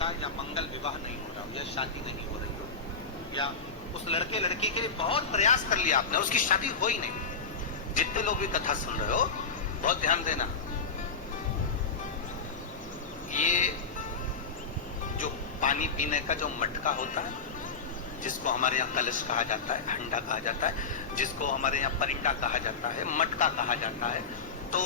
मटका या मंगल विवाह नहीं हो रहा हो या शादी नहीं हो रही हो, या उस लड़के लड़की के लिए बहुत प्रयास कर लिया आपने, उसकी शादी हो ही नहीं। जितने लोग भी कथा सुन रहे हो बहुत ध्यान देना, ये जो पानी पीने का जो मटका होता है, जिसको हमारे यहाँ कलश कहा जाता है, हंडा कहा जाता है, जिसको हमारे यहाँ परिंडा कहा जाता है, मटका कहा जाता है, तो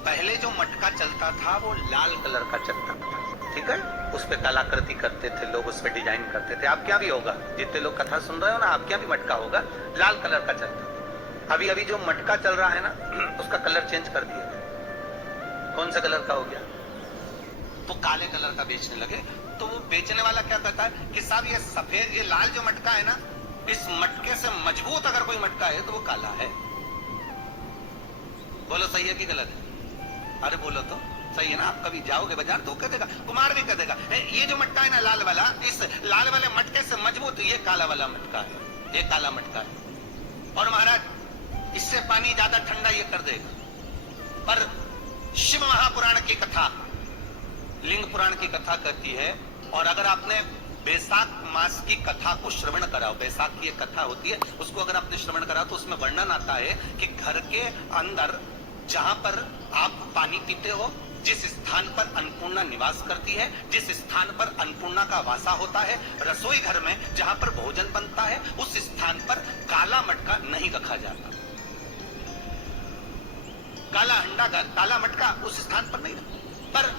पहले जो मटका चलता था वो लाल कलर का चलता था, ठीक है। उस पे कलाकृति करते थे लोग, उस पे डिजाइन करते थे। आपके यहाँ भी होगा, जितने लोग कथा सुन रहे हो ना, आपके यहाँ भी मटका होगा, लाल कलर का चलता था। अभी अभी जो मटका चल रहा है ना, उसका कलर चेंज कर दिया। कौन सा कलर का हो गया? तो काले कलर का बेचने लगे। तो वो बेचने वाला क्या कहता है कि साहब ये सफेद, ये लाल जो मटका है ना, इस मटके से मजबूत अगर कोई मटका है तो वो काला है। बोलो सही है कि गलत है? अरे बोलो तो सही है ना। आप कभी जाओगे बाजार तो कह देगा, कुमार भी कह देगा, ये जो मटका है ना लाल वाला, इस लाल वाले मटके से मजबूत ये काला वाला मटका है, ये काला मटका है। और महाराज इससे पानी ज्यादा ठंडा ये कर देगा। पर शिव महापुराण की कथा, लिंग पुराण की कथा कहती है, और अगर आपने बैसाख मास की कथा को श्रवण कराओ, बैसाख की एक कथा होती है, उसको अगर आपने श्रवण करा तो उसमें वर्णन आता है कि घर के अंदर जहां पर आप पानी पीते हो, जिस स्थान पर अन्नपूर्णा निवास करती है, जिस स्थान पर अन्नपूर्णा का वासा होता है, रसोई घर में जहां पर भोजन बनता है, उस स्थान पर काला मटका नहीं रखा जाता। काला हंडा, काला मटका उस स्थान पर नहीं रखा। पर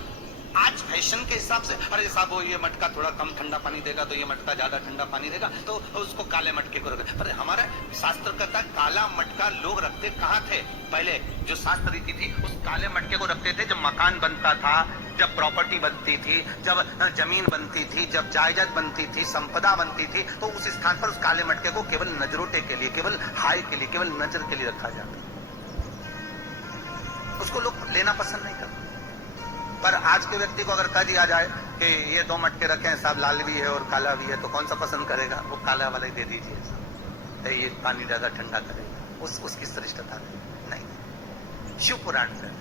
आज फैशन के हिसाब से, अरे साहब वो ये मटका थोड़ा कम ठंडा पानी देगा तो ये मटका ज्यादा ठंडा पानी देगा, तो उसको काले मटके को रखते। पर हमारा शास्त्र कहता है काला मटका लोग रखते कहाँ थे? पहले जो शास्त्र रीति थी, उस काले मटके को रखते थे जब मकान बनता था, जब प्रॉपर्टी बनती थी, जब जमीन बनती थी, जब जायदाद बनती थी, संपदा बनती थी, तो उस स्थान पर उस काले मटके को केवल नजरोटे के लिए, केवल हाय के लिए, केवल नजर के लिए रखा जाता। उसको लोग लेना पसंद नहीं करते। पर आज के व्यक्ति को अगर कह दिया जाए कि ये दो मटके रखे हैं साहब, लाल भी है और काला भी है, तो कौन सा पसंद करेगा? वो काला वाला ही दे दीजिए, ये पानी ज्यादा ठंडा करेगा। उसकी श्रेष्ठता नहीं। शिव पुराण में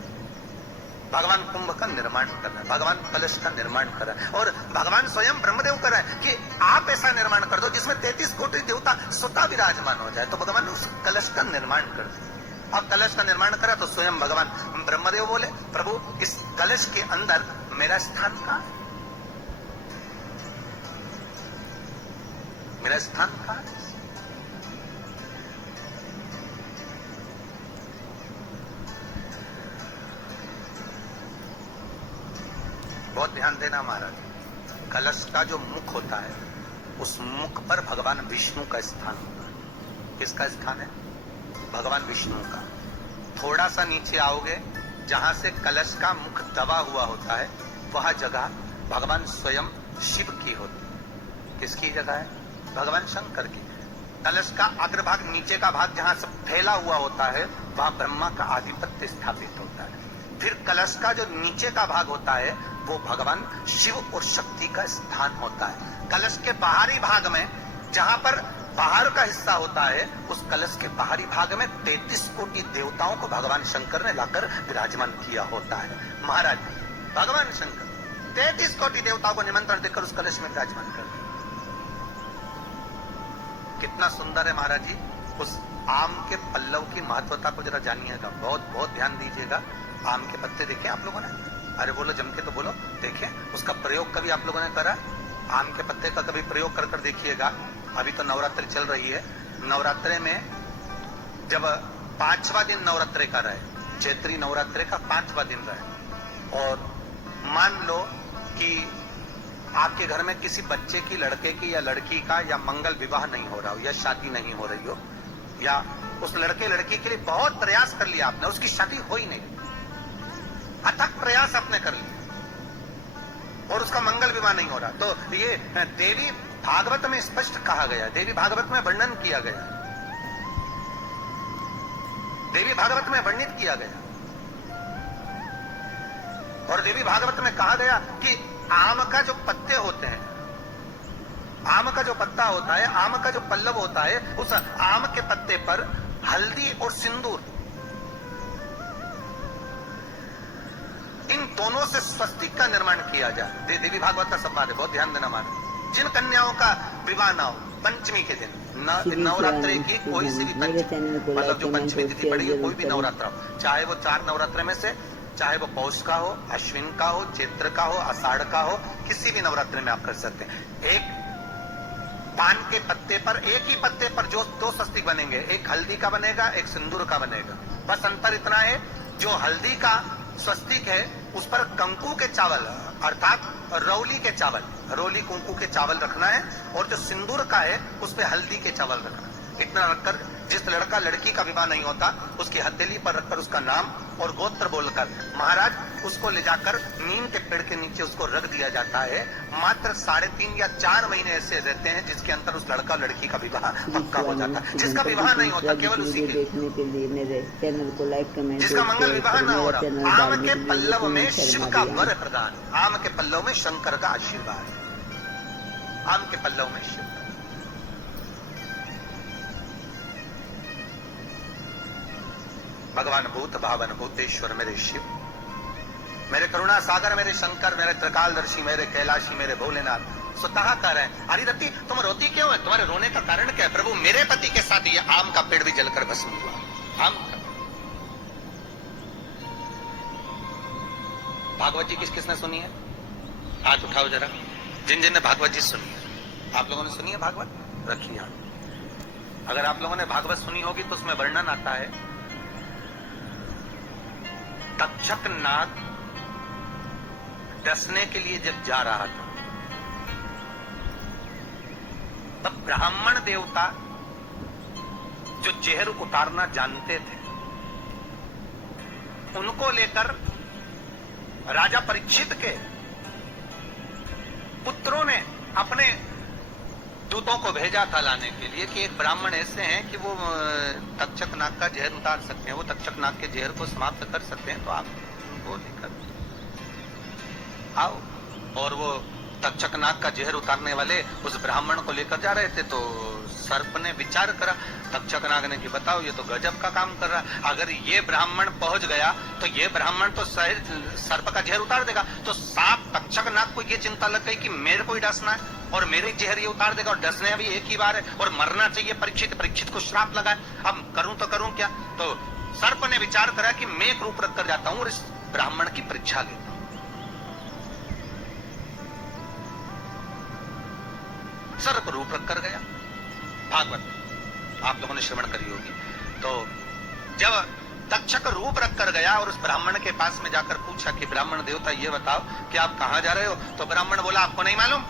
भगवान कुंभ का निर्माण कर रहा है, भगवान कलश का निर्माण कर रहा है, और भगवान स्वयं ब्रह्मदेव कर रहा है कि आप ऐसा निर्माण कर दो जिसमें 33 कोटि देवता स्वतः विराजमान हो जाए। तो भगवान ने उस कलश का निर्माण कर दिया। अब कलश का निर्माण करा तो स्वयं भगवान ब्रह्मदेव बोले, प्रभु इस कलश के अंदर मेरा स्थान कहां है? मेरा स्थान कहां है? बहुत ध्यान देना महाराज। कलश का जो मुख होता है, उस मुख पर भगवान विष्णु का स्थान होता है। किसका स्थान है? भगवान विष्णु का। थोड़ा सा नीचे आओगे, जहां से कलश का मुख दबा हुआ होता है, वह जगह भगवान स्वयं शिव की होती है। किसकी जगह है? भगवान शंकर की। कलश का अग्रभाग, नीचे का भाग जहां सब फैला हुआ होता है, वहां ब्रह्मा का आधिपत्य स्थापित होता है। फिर कलश का जो नीचे का भाग होता है, वो भगवान शिव और शक्ति का स्थान होता है। कलश के बाहरी भाग में, जहां पर बाहर का हिस्सा होता है, उस कलश के बाहरी भाग में 33 कोटि देवताओं को भगवान शंकर ने लाकर विराजमान किया होता है। महाराज भगवान शंकर 33 कोटि देवताओं को निमंत्रण देकर उस कलश में विराजमान कर दिया। कितना सुंदर है महाराज जी। उस आम के पल्लव की महत्वता को जरा जानिएगा, बहुत बहुत ध्यान दीजिएगा। आम के पत्ते देखे आप लोगों ने? अरे बोलो जम के तो बोलो। देखे उसका प्रयोग कभी आप लोगों ने करा? आम के पत्ते का कभी प्रयोग कर कर देखिएगा। अभी तो नवरात्रि चल रही है। नवरात्रे में जब 5वां दिन नवरात्रे का रहे, चैत्री नवरात्रे का 5वां दिन रहे, और मान लो कि आपके घर में किसी बच्चे की, लड़के की या लड़की का या मंगल विवाह नहीं हो रहा हो, या शादी नहीं हो रही हो, या उस लड़के लड़की के लिए बहुत प्रयास कर लिया आपने, उसकी शादी हो ही नहीं, अथक प्रयास आपने कर लिया और उसका मंगल विवाह नहीं हो रहा, तो ये देवी भागवत में स्पष्ट कहा गया, देवी भागवत में वर्णन किया गया, देवी भागवत में वर्णित किया गया। और देवी भागवत में कहा गया कि आम का जो पत्ते होते हैं, आम का जो पत्ता होता है, आम का जो पल्लव होता है, उस आम के पत्ते पर हल्दी और सिंदूर, इन दोनों से स्वस्तिक का निर्माण किया जाए। देवी भागवत का संवाद है, बहुत ध्यान देना मारे। जिन कन्याओं का विवाह ना हो पंचमी के दिन, नवरात्रि की कोई सी भी पंचमी, मतलब जो पंचमी तिथि पड़ेगी, कोई भी नवरात्र हो, चाहे वो 4 नवरात्र में से, चाहे वो पौष का हो, अश्विन का हो, चैत्र का हो, आषाढ़ का हो, किसी भी नवरात्र में आप कर सकते हैं। एक पान के पत्ते पर, एक ही पत्ते पर जो 2 स्वस्तिक बनेंगे, एक हल्दी का बनेगा, एक सिंदूर का बनेगा। बस अंतर इतना है, जो हल्दी का स्वस्तिक है उस पर कंकु के चावल अर्थात रौली के चावल, रोली कुंकू के चावल रखना है, और जो सिंदूर का है उस पे हल्दी के चावल रखना है। इतना रखकर जिस लड़का लड़की का विवाह नहीं होता उसकी हथेली पर रखकर उसका नाम और गोत्र बोलकर महाराज उसको ले जाकर नीम के पेड़ के नीचे उसको रख दिया जाता है। मात्र 3.5 या 4 महीने ऐसे रहते हैं जिसके अंदर उस लड़का लड़की का विवाह पक्का हो जाता है। जिसका विवाह नहीं होता केवल उसी के, देखने के लिए मेरे चैनल को लाइक कमेंट, जिसका मंगल विवाह ना हो रहा, आम के पल्लव में शिव का वर प्रदान, आम के पल्लव में शंकर का आशीर्वाद, आम के पल्लव में शिव। भगवान भूत भावन भूतेश्वर मेरे शिव, मेरे करुणा सागर मेरे शंकर, मेरे त्रिकालदर्शी, मेरे कैलाशी, मेरे भोलेनाथ स्वतः कह रहे हैं, अरे रति तुम रोती क्यों है, तुम्हारे रोने का कारण क्या है? प्रभु मेरे पति के साथ ये आम का पेड़ भी जलकर भस्म हुआ। आम का भागवत जी किस किसने सुनी है? हाथ उठाओ जरा, जिन जिन ने भागवत जी सुनी है। आप लोगों ने सुनी है भागवत? रखिए हाथ। अगर आप लोगों ने भागवत सुनी होगी तो उसमें वर्णन आता है, तक्षक नाग डसने के लिए जब जा रहा था तब ब्राह्मण देवता जो जहर उतारना जानते थे उनको लेकर राजा परीक्षित के पुत्रों ने अपने दूतों को भेजा था लाने के लिए कि एक ब्राह्मण ऐसे हैं कि वो तक्षक नाग का जहर उतार सकते हैं, वो तक्षक नाग के जहर को समाप्त कर सकते हैं, तो आप वो लेकर आओ। और वो तक्षक नाग का जहर उतारने वाले उस ब्राह्मण को लेकर जा रहे थे, तो सर्प ने विचार करा, तक्षक नाग ने कि बताओ ये तो गजब का काम कर रहा है, अगर ये ब्राह्मण पहुंच गया तो ये ब्राह्मण तो सर्प का जहर उतार देगा। तो सांप तक्षक नाग को ये चिंता लग गई कि मेरे को ही डसना है और मेरे जहर ये उतार देगा, और डसने अभी एक ही बार है और मरना चाहिए परीक्षित को श्राप लगा है, अब करूं तो करूं क्या? तो सर्प ने विचार करा कि मैं एक रूप रख कर जाता हूं और इस ब्राह्मण की परीक्षा लेता हूं। सर्प रूप रख कर गया। भागवत आप लोगों ने श्रवण करी होगी। तो जब तक्षक रूप रख कर गया और उस ब्राह्मण के पास में जाकर पूछा कि ब्राह्मण देवता ये बताओ कि आप कहां जा रहे हो? तो ब्राह्मण बोला आपको नहीं मालूम,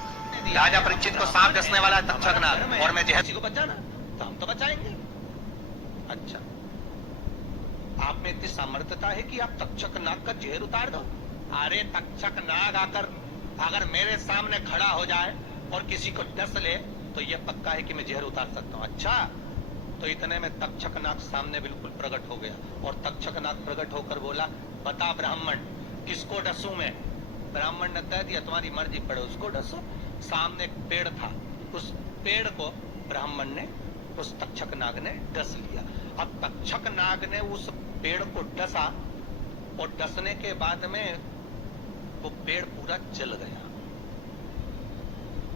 राजा परीक्षित को सांप डसने वाला है तक्षक नाग, और मैं जहर को बचाना, तो हम तो बचाएंगे। अच्छा, आप में इतनी सामर्थ्यता है कि आप तक्षक नाग का जहर उतार दो? अरे तक्षक नाग आकर अगर मेरे सामने खड़ा हो जाए और किसी को डस ले तो यह पक्का है कि मैं जहर उतार सकता हूं। अच्छा, तो इतने में तक्षक नाग सामने बिल्कुल प्रकट हो गया, और तक्षक नाग प्रकट होकर बोला, बता ब्राह्मण किसको डसूं मैं? ब्राह्मण ने कह दिया तुम्हारी मर्जी पड़े उसको डसो। सामने एक पेड़ था, उस पेड़ को ब्राह्मण ने, उस तक्षक नाग ने डस लिया। अब तक्षक नाग ने उस पेड़ को डसा और डसने के बाद में वो पेड़ पूरा जल गया,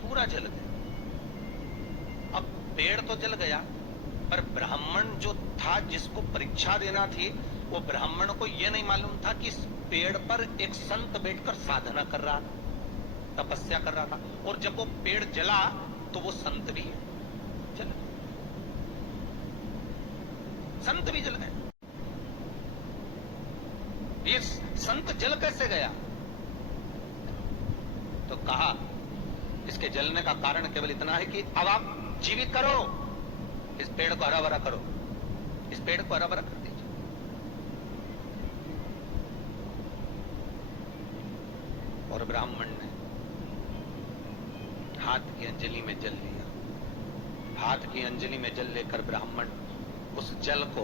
पूरा जल गया। अब पेड़ तो जल गया, पर ब्राह्मण जो था जिसको परीक्षा देना थी, वो ब्राह्मण को यह नहीं मालूम था कि इस पेड़ पर एक संत बैठकर साधना कर रहा था, तपस्या कर रहा था, और जब वो पेड़ जला तो वो संत भी जल, संत भी जल गए। ये संत जल कैसे गया? तो कहा इसके जलने का कारण केवल इतना है कि अब आप जीवित करो, इस पेड़ को हरा भरा करो, इस पेड़ को हरा भरा कर दीजिए। और ब्राह्मण ने हाथ की अंजलि में जल लिया। हाथ की अंजलि में जल लेकर ब्राह्मण उस जल को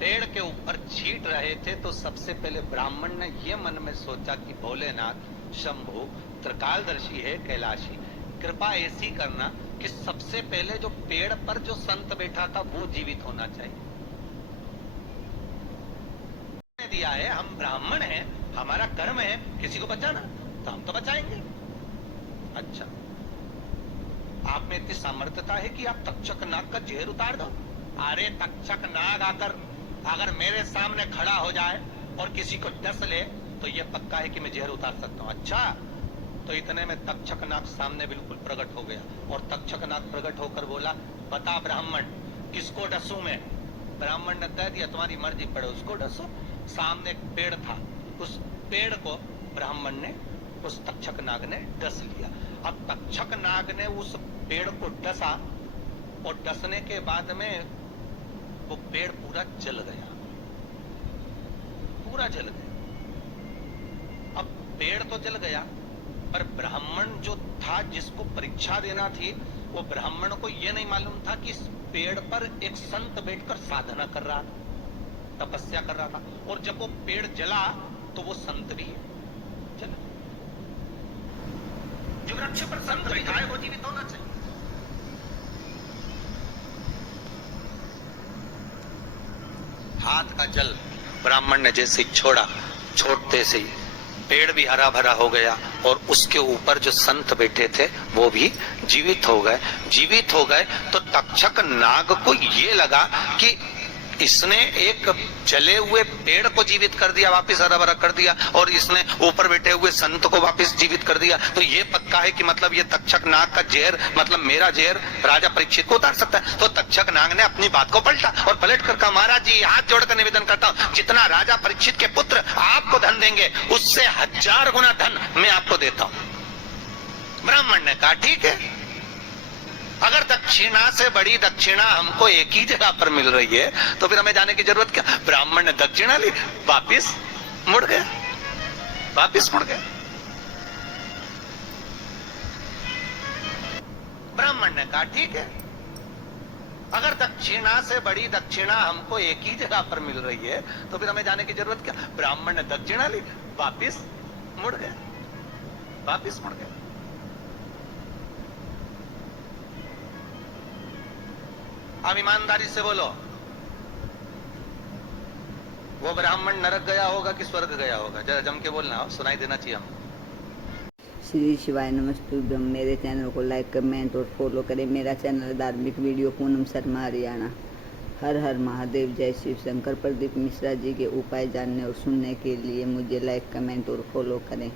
पेड़ के ऊपर छीट रहे थे, तो सबसे पहले ब्राह्मण ने यह मन में सोचा कि भोलेनाथ शंभु त्रिकालदर्शी है, कैलाशी, कृपा ऐसी करना कि सबसे पहले जो पेड़ पर जो संत बैठा था वो जीवित होना चाहिए। दिया है, हम ब्राह्मण हैं, हमारा कर्म है किसी को बचाना, तो हम तो बचाएंगे। अच्छा, आप में इतनी सामर्थ्यता है कि आप तक्षक नाग का जहर उतार दो? अरे तक्षक नाग आकर अगर मेरे सामने खड़ा हो जाए और किसी को डस ले तो ये पक्का है कि मैं जहर उतार सकता हूं। अच्छा, तो इतने में तक्षक नाग सामने बिल्कुल प्रकट हो गया और तक्षक नाग प्रकट होकर बोला, बता ब्राह्मण किसको डसूं मैं? ब्राह्मण ने कह दिया, तुम्हारी मर्जी पड़े उसको डसो। सामने एक पेड़ था, उस पेड़ को ब्राह्मण ने, उस तक्षक नाग ने डस लिया। अब तक्षक नाग ने उस पेड़ को डसा और डसने के बाद में वो पेड़ पूरा जल गया, पूरा जल गया। अब पेड़ तो जल गया, पर ब्राह्मण जो था जिसको परीक्षा देना थी, वो ब्राह्मण को यह नहीं मालूम था कि इस पेड़ पर एक संत बैठकर साधना कर रहा था, तपस्या कर रहा था, और जब वो पेड़ जला तो वो संत भी जला। जो वृक्ष पर संत बैठा है वो जीवित होना चाहिए। हाथ का जल ब्राह्मण ने जैसे छोड़ा, छोड़ते से ही पेड़ भी हरा भरा हो गया और उसके ऊपर जो संत बैठे थे वो भी जीवित हो गए। जीवित हो गए तो तक्षक नाग को ये लगा कि इसने एक जले हुए पेड़ को जीवित कर दिया, वापस हरा भरा कर दिया, और इसने ऊपर बैठे हुए संत को वापस जीवित कर दिया, तो ये पक्का है कि मतलब ये तक्षक नाग का जहर, मतलब मेरा जहर राजा परीक्षित को उतार सकता है। तो तक्षक नाग ने अपनी बात को पलटा और पलट कर कहा, महाराज जी हाथ जोड़कर निवेदन करता हूं, जितना राजा परीक्षित के पुत्र आपको धन देंगे उससे 1000 गुना धन मैं आपको देता हूं। ब्राह्मण ने कहा ठीक है, अगर दक्षिणा से बड़ी दक्षिणा हमको एक ही जगह पर मिल रही है तो फिर हमें जाने की जरूरत क्या। ब्राह्मण ने दक्षिणा ली, वापिस मुड़ गया, वापिस मुड़ गया। ब्राह्मण ने कहा ठीक है, अगर दक्षिणा से बड़ी दक्षिणा हमको एक ही जगह पर मिल रही है तो फिर हमें जाने की जरूरत क्या। ब्राह्मण ने दक्षिणा ली, वापिस मुड़ गया, वापिस मुड़ गया। अब ईमानदारी से बोलो, वो ब्राह्मण नरक गया होगा कि स्वर्ग गया होगा? जरा जम के बोलना, सुनाई देना चाहिए हम। श्री शिवाय नमस्तुभ्यम। मेरे चैनल को लाइक कमेंट और फॉलो करें। मेरा चैनल धार्मिक वीडियो पूनम शर्मा हरियाणा। हर हर महादेव, जय शिव शंकर। प्रदीप मिश्रा जी के उपाय जानने और सुनने के लिए मुझे लाइक कमेंट और फॉलो करें।